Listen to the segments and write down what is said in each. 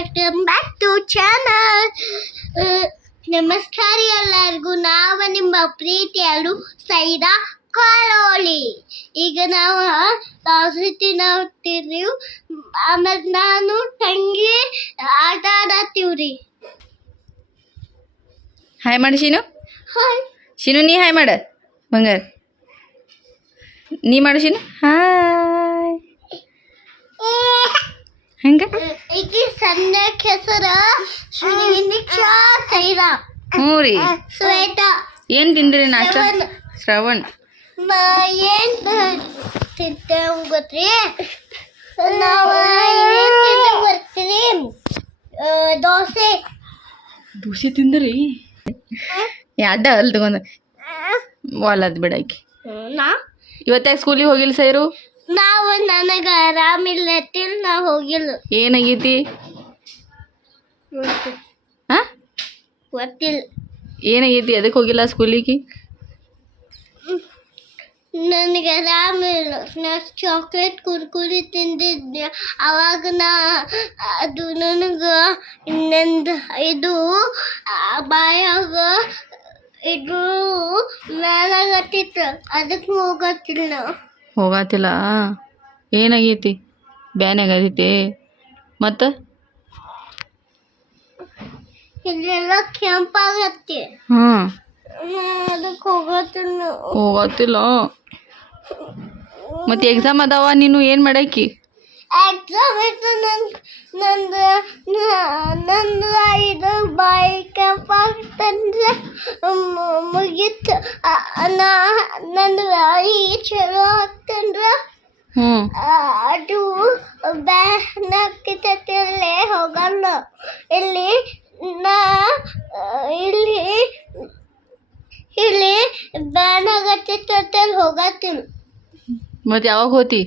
Welcome back to channel. ನಮಸ್ಕಾರ ಎಲ್ಲರಿಗೂ. ನಾವು ನಿಮ್ಮ ಪ್ರೀತಿಯರು ಸೈರಾ ಕಾಲೋಳಿ. ಈಗ ನಾವು ಹೋಗ್ತಿದ್ದೀವಿ. ಆಮೇಲೆ ನಾನು ತಂಗಿ ಆಟ ಆಡತ್ತೀವ್ರಿ. ಹಾಯ್ ಮಾಡಿ ಶೀನು. ಹಾಯ್ ಶೀನು, ನೀ ಹಾಯ್ ಮಾಡ ಬಂಗಾರ. ನೀ ಮಾಡು ಶೀನು. ಹಾಯ್. ಹೆಂಗ ಈಗ ಸಂಡೆ ಹೆಸರ ಶ್ರೀನಿಕ್ಷಾ ಸೈರಾ. ಹ್ಞೂ ರೀ. ಶ್ವೇತಾ. ಏನು ತಿಂದ್ರಿ ನಾಷ್ಟ? ಶ್ರವಣ್ ಏನ್ ತಿಂತೇವ್ ಗೊತ್ತ್ರಿ? ನಾವು ಏನ್ ತಿಂತೇವ್ ಗೊತ್ತ್ರಿ? ದೋಸೆ. ದೋಸೆ ತಿಂದ್ರಿ? ಅಡ್ಡ ಅಲ್ಲಿ ತಗೊಂಡ ವಾಲದ್ ಬಿಡಾಕಿ. ಇವತ್ತಾಗ ಸ್ಕೂಲಿಗೆ ಹೋಗಿಲ್ಲ ಸೈರು? ನಾವು ನನಗೆ ಆರಾಮಿಲ್ಲ ನಾ ಹೋಗಿಲ್ಲ. ಏನಾಗೈತಿ? ಹಾಂ, ಗೊತ್ತಿಲ್ಲ ಏನಾಗೈತಿ? ಅದಕ್ಕೆ ಹೋಗಿಲ್ಲ ಸ್ಕೂಲಿಗೆ? ನನಗೆ ಆರಾಮಿಲ್ಲ. ನಾ ಚಾಕ್ಲೇಟ್ ಕುರ್ಕುರಿ ತಿಂದಿದ್ದೆ. ಅವಾಗ ಅದು ನನಗೆ ಇನ್ನೊಂದು ಇದು ಬಾಯಾಗ ಇದು ಮೇಲಾಗತ್ತಿತ್ತು. ಅದಕ್ಕೆ ಹೋಗತ್ತಿಲ್ಲ. ಹೋಗತ್ತಿಲ್ಲ? ಏನಾಗೈತಿ? ಬ್ಯಾನಾಗೈತಿ ಮತ್ತು ಇಲ್ಲೆಲ್ಲ ಕೆಂಪಾಗತ್ತೆ. ಹಾಂ, ಅದಕ್ಕೆ ಹೋಗತ್ತಿಲ್ಲ. ಮತ್ತು ಎಕ್ಸಾಮ್ ಅದಾವ, ನೀನು ಏನು ಮಾಡಾಕಿ? ಎಕ್ಸಾಮ್ ಇತ್ತು. ನಂದು ಇದು ಬಾಯಿ ಕೆಂಪಾಗ್ತಂದ್ರೆ ಮುಗೀತು. ನಂದು ಬಾಯಿ ಚಲೋ ಆಗ್ತಂದ್ರೆ ಅದು ಬ್ಯಾನಾಗ್ತೈತಿ. ಅಲ್ಲೇ ಹೋಗಲ್ಲ. ಇಲ್ಲಿ ಇಲ್ಲಿ ಬ್ಯಾನಾಗತ್ತಿತ್ತು. ಹೋಗತ್ತಿಲ್ಲ. ಮತ್ತು ಯಾವಾಗ ಹೋತಿ?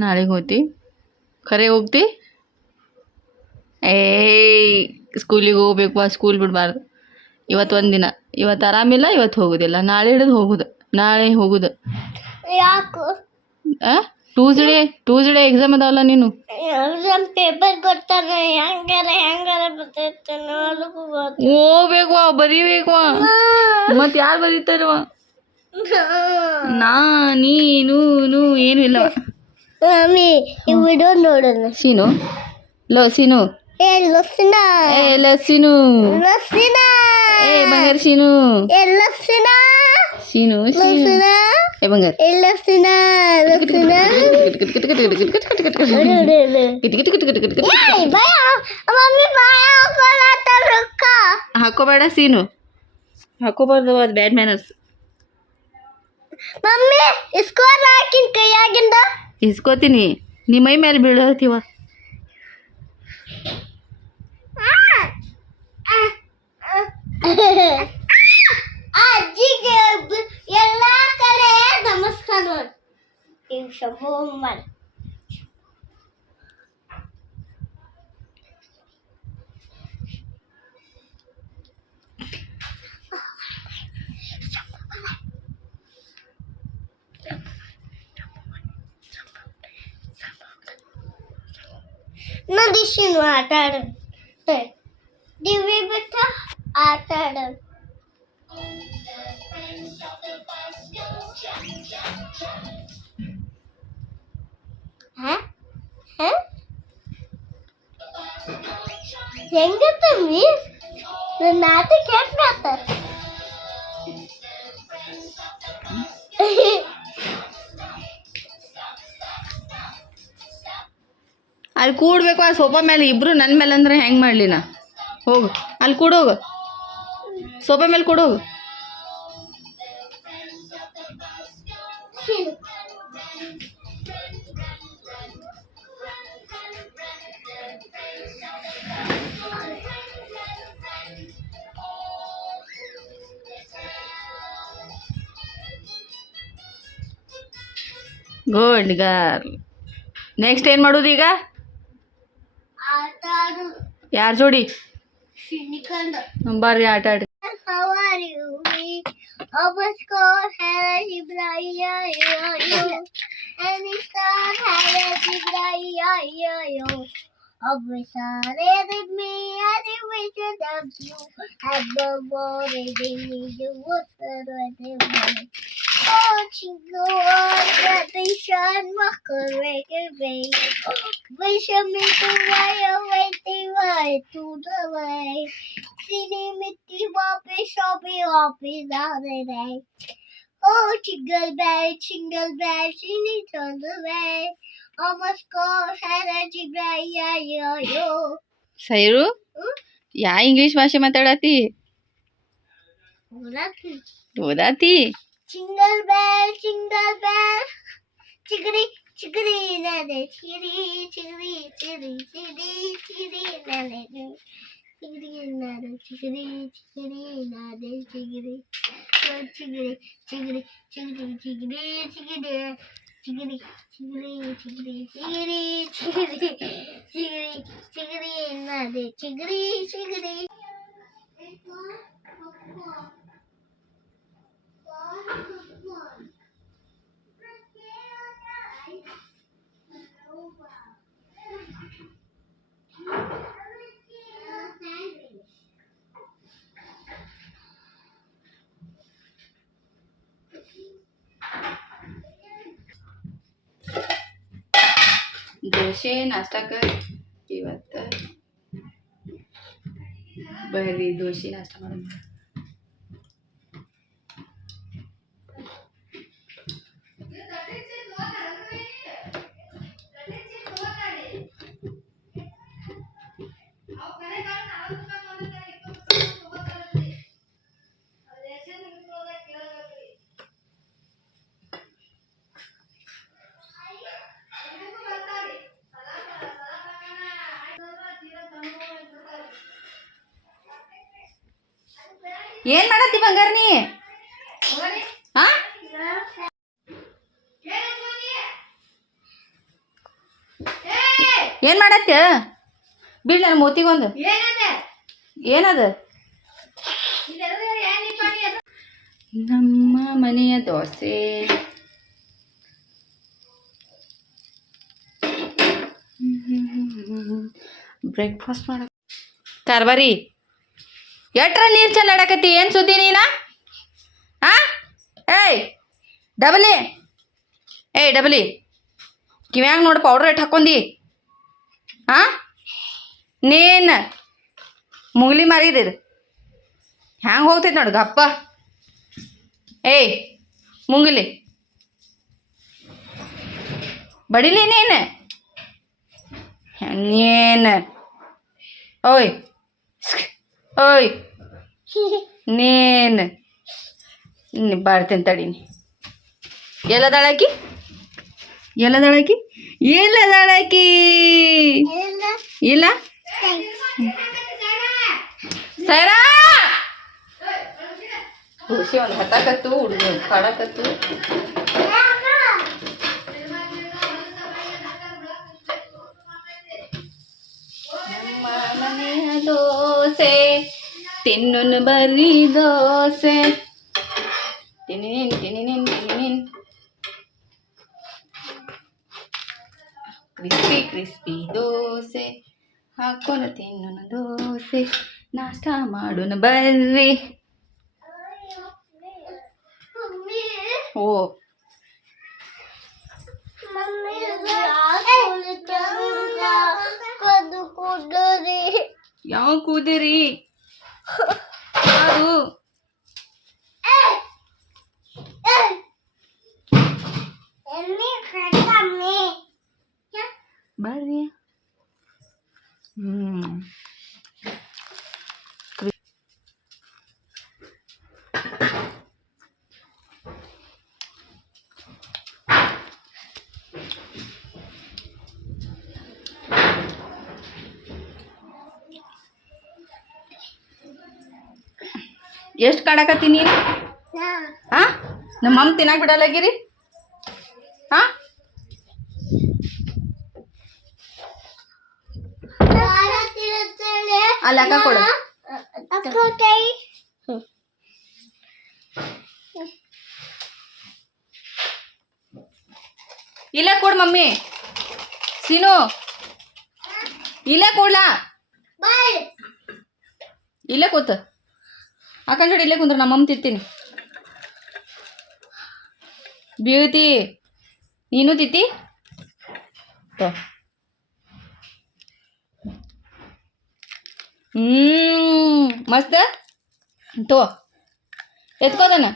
ನಾಳೆಗೆ ಹೋತಿ? ಖರೆ ಹೋಗ್ತಿ? ಸ್ಕೂಲಿಗೆ ಹೋಗ್ಬೇಕು, ಸ್ಕೂಲ್ ಬಿಡಬಾರ್ದು. ಇವತ್ತು ಒಂದಿನ, ಇವತ್ತು ಆರಾಮಿಲ್ಲ, ಇವತ್ತು ಹೋಗೋದಿಲ್ಲ. ನಾಳೆ ಹಿಡಿದು ಹೋಗೋದು, ನಾಳೆ ಹೋಗೋದು. ಯಾಕೆ? ಟ್ಯೂಸ್ಡೇ ಎಕ್ಸಾಮ್ ಅದಾವಲ್ಲ ನೀನು? ಎಕ್ಸಾಮ್ ಪೇಪರ್ ಕೊಡ್ತಾರೆ. ಹೆಂಗಾರ ಬರ್ತೈತೆ. ಹೋಗ್ಬೇಕು, ಬರೀಬೇಕು. ಮತ್ತು ಯಾರು ಬರೀತಾರವ? ನೀನು ಏನು ಇಲ್ಲವ. ಮಮ್ಮಿ ಈ ವಿಡಿಯೋ ನೋಡೋಣ. ಸೀನು ಸೀನು ಲಸಿನಾ ಬಂಗಾರ ಸೀನು ಸೀನು ಬಂಗಾರ ಹಾಕೋಬೇಡ ಸೀನು, ಹಾಕೋಬಾರ್ದು. ಅದು ಬ್ಯಾಡ್ ಮ್ಯಾನರ್ಸ್. ಮಮ್ಮಿ ಇಸ್ಕೋರ್ ಹಾಕಿನ ಕೈಯಾಗಿಂದ ಇಸ್ಕೋತೀನಿ. ನಿಮ್ಮ ಮೈ ಮೇಲೆ ಬೀಳತ್ತೀವ. ಅಜ್ಜಿಗೆ ಎಲ್ಲ ಕಡೆ ನಮಸ್ಕಾರ ನೋಡಿ. ಈಗ ಶಂಭು ಮಾಡಿ ನದಿಶಿನು ಆಟ ಆಡ ದಿವಿ ಬಿಟ್ಟ ಆಟ ಆಡ. ಹೆಂಗತ್ತಮ್ಮಿ ನನ್ನ ನಾಟಕ ಕೆಟ್ಟ ಅಲ್ಲಿ ಕೂಡ್ಬೇಕು. ಆ ಸೋಫಾ ಮೇಲೆ ಇಬ್ರು ನನ್ನ ಮೇಲೆ ಅಂದ್ರೆ ಹೆಂಗೆ ಮಾಡಲಿ ನಾ? ಹೋಗು ಅಲ್ಲಿ ಕೂಡೋಗು, ಸೋಫಾ ಮೇಲೆ ಕೂಡೋಗು. Good girl. ನೆಕ್ಸ್ಟ್ ಏನು ಮಾಡೋದು ಈಗ? ಆಟ ಆಡು. ಯಾರ ಜೋಡಿ? ಶಿನಿಕಂಡ ಬರ್ರಿ ಆಟ ಆಡಿ. how are you? Overscore has Ibrahim. Any star has Ibrahim. Officer, let me animation of you. At the morning, you would surrender. Oh, chingo, tradition, walker, way. Wish me to way away, to the way. Cinematic wapi shoppy wapi day. Oh, jingle bell, sing it on the way. Almost got had a yo. ಸೈರು ಯಾ English ಭಾಷೆ ಮಾತಾಡತಿ ಓದಾತಿ Jingle bell, chickadee, chickadee, nade, chickadee, chickadee, nade, chickadee, nade, chickadee, nade, chickadee, chickadee, chickadee, chickadee, chickadee, chickadee, chickadee, nade, chickadee. Dosa ನಾಷ್ಟಕ್ಕೆ ಇವತ್ತು ಬರ್ರಿ ದೋಸೆ ನಾಷ್ಟ ಮಾಡೋಣ ಏನ್ ಮಾಡತ್ತಿ ಬಂಗಾರ ನೀ ಹಾ ಏನ್ ಮಾಡತ್ತಿ ಬಿಡ್ ನನ್ನ ಮೋತಿಗೊಂದು ಏನದ ನಮ್ಮ ಮನೆಯ ದೋಸೆ ಬ್ರೇಕ್ಫಾಸ್ಟ್ ಮಾಡ ಕಾರ್ಬಾರಿ ಎಟ್ರ ನೀರು ಚೆಲ್ಲಾಡಕತ್ತಿ ಏನು ಸುದ್ದಿ ನೀನ ಹಾ ಡಬಲಿ ಡಬಲಿ ಕಿವ್ಯಾಂಗ ನೋಡಿ ಪೌಡ್ರ್ ಇಟ್ಟು ಹಾಕೊಂಡಿ ಹಾ ನೀನು ಮುಗ್ಲಿ ಮಾರಿದಿರು ಹ್ಯಾಂಗೆ ಹೋಗ್ತೈತೆ ನೋಡಿ ಗಪ್ಪ ಮುಂಗಿಲಿ ಬಡಿಲಿ ನೀನು ನೀನು ಓಯ್ ನೀನು ಬಾರ್ತೀನಿ ತಡೀನಿ ಎಲ್ಲದಾಳಕಿ ಇಲ್ಲ ಸೈರಾ ಖುಷಿ ಒಂದು ಹತ್ತಾಕತ್ತು ಹುಡುಗ ಒಂದು ಕಾಡಕತ್ತು ನಮ್ಮ ಮನೆಯ ದೋಸೆ ತಿನ್ನು ಬರ್ರಿ ದೋಸೆ ತಿನ್ನಿನ್ ಕ್ರಿಸ್ಪಿ ದೋಸೆ ಹಾಕೋಣ ತಿನ್ನೋಣ ದೋಸೆ ನಾಷ್ಟ ಮಾಡೋಣ ಬರ್ರಿ ಓ ಯಾವ ಕೂದಿರಿ ಯಾರು ಬರ್ರಿ ಎಷ್ಟು ಕಾಡಕತ್ತಿ ನೀನು ಹಾ ನಮ್ಮ ಅಮ್ಮ ತಿನ್ನಾಕ ಬಿಡಲ್ಲಾಗಿರಿ ಹಾ ಅಲ್ಲಿ ಅಕ್ಕ ಕೊಡು ಇಲ್ಲೇ ಕೊಡು ಮಮ್ಮಿ. ಸೀನು ಇಲ್ಲೇ ಕೊಡ್ಲಾ? ಬಾಯ್. ಇಲ್ಲೇ ಕೂತು ಹಾಕೊಂಡ್ರೆ ಇಲ್ಲೇ ಕುಂದ್ರೆ ನಮ್ಮಮ್ಮ ತಿತ್ತೀನಿ. ಬೀಳ್ತಿ ನೀನು ತಿತ್ತಿ. ಮಸ್ತ್ ತೋ ಎತ್ಕೋದನ.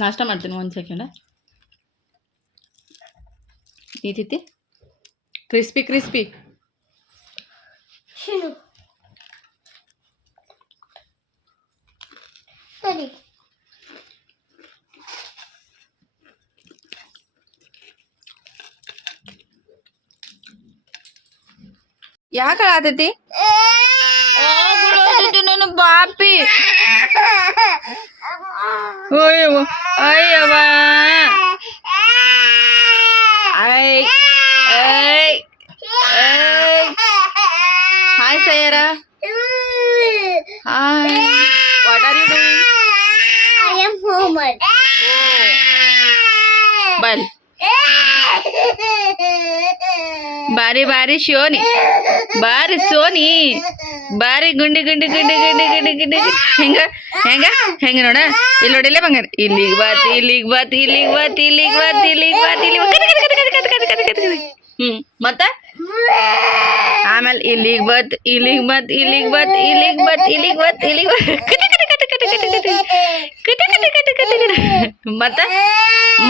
ನಾಷ್ಟ ಮಾಡ್ತೀನಿ ಒಂದು ಸೆಕೆಂಡ. ಈತಿತ್ತಿ ಕ್ರಿಸ್ಪಿ ಕ್ರಿಸ್ಪಿ. ಸರಿ. ಯಾಕೆ ಆತೈತಿ? ನನ್ನ ಬಾಪಿ. ಅಯ್ಯವ್ವ ಅಯ್ಯವ್ವ ಐ ಐ ಹಾಯ್ ಸಯ್ಯರ. Hi, what are you doing? I am homework. ಬಲ್ ಬಾರಿ ಬಾರಿ ಶೋನಿ, ಬಾರಿ ಸೋನಿ, ಬಾರಿ ಗುಂಡಿ ಗುಂಡಿ ಗುಂಡಿ ಗುಂಡಿ ಗುಂಡಿ ಗುಂಡಿ. ಹೆಂಗ ಹೆಂಗ ಹೆಂಗ ನೋಡ. ಇಲ್ಲಿ ನೋಡಿಲ್ಲೇ ಬಂಗಾರ. ಇಲ್ಲಿಗೆ ಬಾತ್ ಇಲ್ಲಿಗೆ ಬಾತ್ ಇಲ್ಲಿಗೆ ಬಾತ್ ಇಲ್ಲಿಗೆ ಬಾತ್ ಇಲ್ಲಿಗೆ ಬಾತ್ ಇಲ್ಲಿ. ಮತ್ತ ಆಮೇಲೆ ಇಲ್ಲಿಗೆ ಬಾತ್ ಇಲ್ಲಿಗೆ ಬಾತ್ ಇಲ್ಲಿಗೆ ಬಾತ್ ಇಲ್ಲಿಗೆ ಬಾತ್ ಇಲ್ಲಿಗೆ ಬಾತ್ ಇಲ್ಲಿಗೆ ಮತ್ತ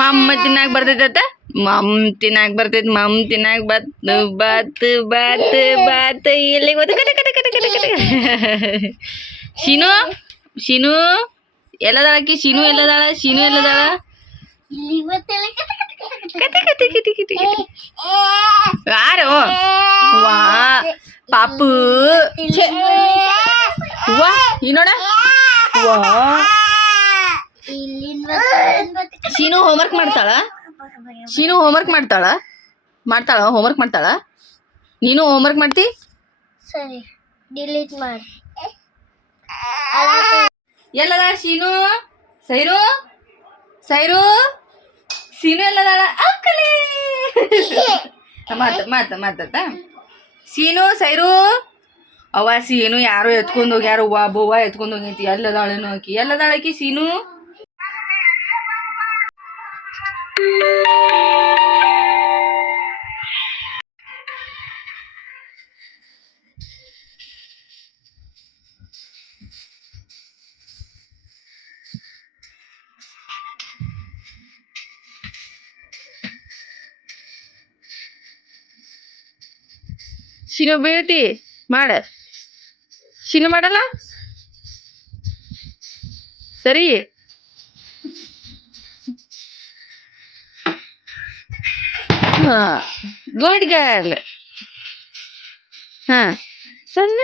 ಮಮ್ಮ ತಿನ್ನಾಕ ಬರ್ತೈತ. ಮಮ್ ತಿನ್ನಾಕ ಬರ್ತೈತಿ. ಮಮ್ ತಿನ್ನಾಕ ಬಾತ್ ಬಾತ್ ಬಾತ್ ಬಾತ್ ಇಲ್ಲಿಗೆ ಬಾತ್ ಕಟ ಕಟ ಕಟ ಕಟ ಕಟ. ಶಿನು ಶಿನು ಎಲ್ಲದಾಳಕಿ? ಶಿನು ಎಲ್ಲದಾಳ? ಶಿನು ಎಲ್ಲದಾಳ? ಕತೆ ಕತೆ ಕಿಟಿ ಕಿಟಿ ಕಿಟಿ. ಯಾರು ವಾ ಪಾಪು ವಾ ಈ ನೋಡ. ವಾ ಶೀನು ಹೋಮ್ವರ್ಕ್ ಮಾಡ್ತಾಳ? ಶೀನು ಹೋಮ್ವರ್ಕ್ ಮಾಡ್ತಾಳ? ಹೋಮ್ವರ್ಕ್ ಮಾಡ್ತಾಳ? ನೀನು ಹೋಮ್ವರ್ಕ್ ಮಾಡ್ತಿ? ಸರಿ, ಡಿಲೀಟ್ ಮಾಡಿ. ಎಲ್ಲದಾಳ ಶೀನು? ಸೈರು ಸೈರು ಶೀನು ಎಲ್ಲದಾಳ? ಅಕ್ಕಲೇ ಮಾತ ಸೀನು ಸೈರು. ಅವ ಸೀನು ಯಾರೋ ಎತ್ಕೊಂಡು ಹೋಗ್ಯಾರ. ಬೋವ ಎತ್ಕೊಂಡು ಹೋಗೈತಿ. ಎಲ್ಲದಾಳೇನು ಆಕಿ? ಎಲ್ಲದಾಳಕಿ ಸೀನು? ಶಿನು ಬೀಳ್ತಿ ಮಾಡ. ಶಿನು ಮಾಡಲ್ಲ ಸರಿ. ಹಾ ಗುಡ್ ಗರ್ಲ್. ಹಾ ಸಣ್ಣ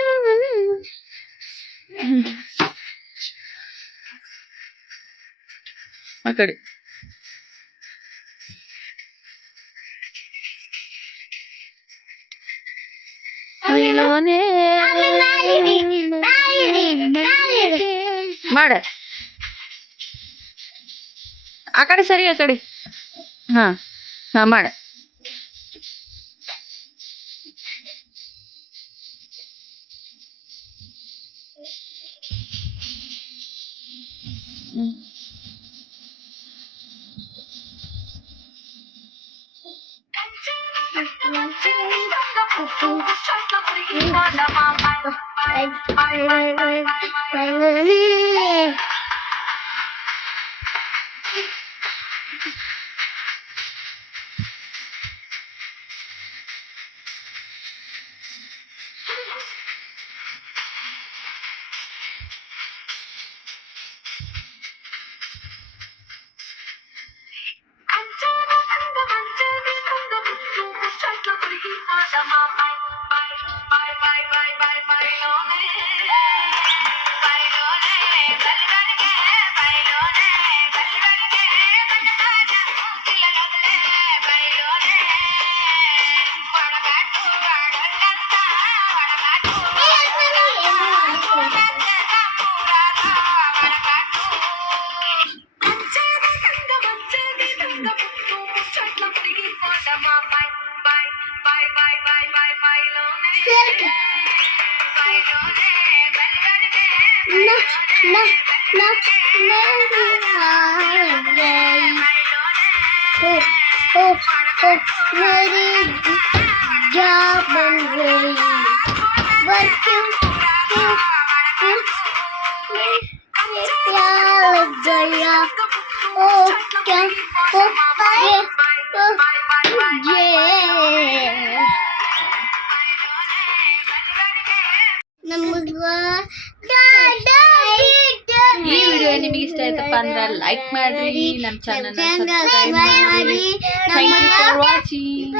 ಆ ಕಡೆ. ಮಾಡ ಆ ಕಡೆ ಸರಿ. ಆ ಕಡೆ. ಹಾ ಹಾ ಮಾಡ. मेरी जा बन गई प्यार लग गया ओ क्या ये ನಮಗ ಈ ವಿಡಿಯೋ ನಿಮಗೆ ಇಷ್ಟ ಆಯ್ತಪ್ಪ ಅಂದ್ರೆ ಲೈಕ್ ಮಾಡ್ರಿ, ನಮ್ಮ ಚಾನಲ್ ಸಬ್ಸ್ಕ್ರೈಬ್ ಮಾಡಿ. Thank you for watching.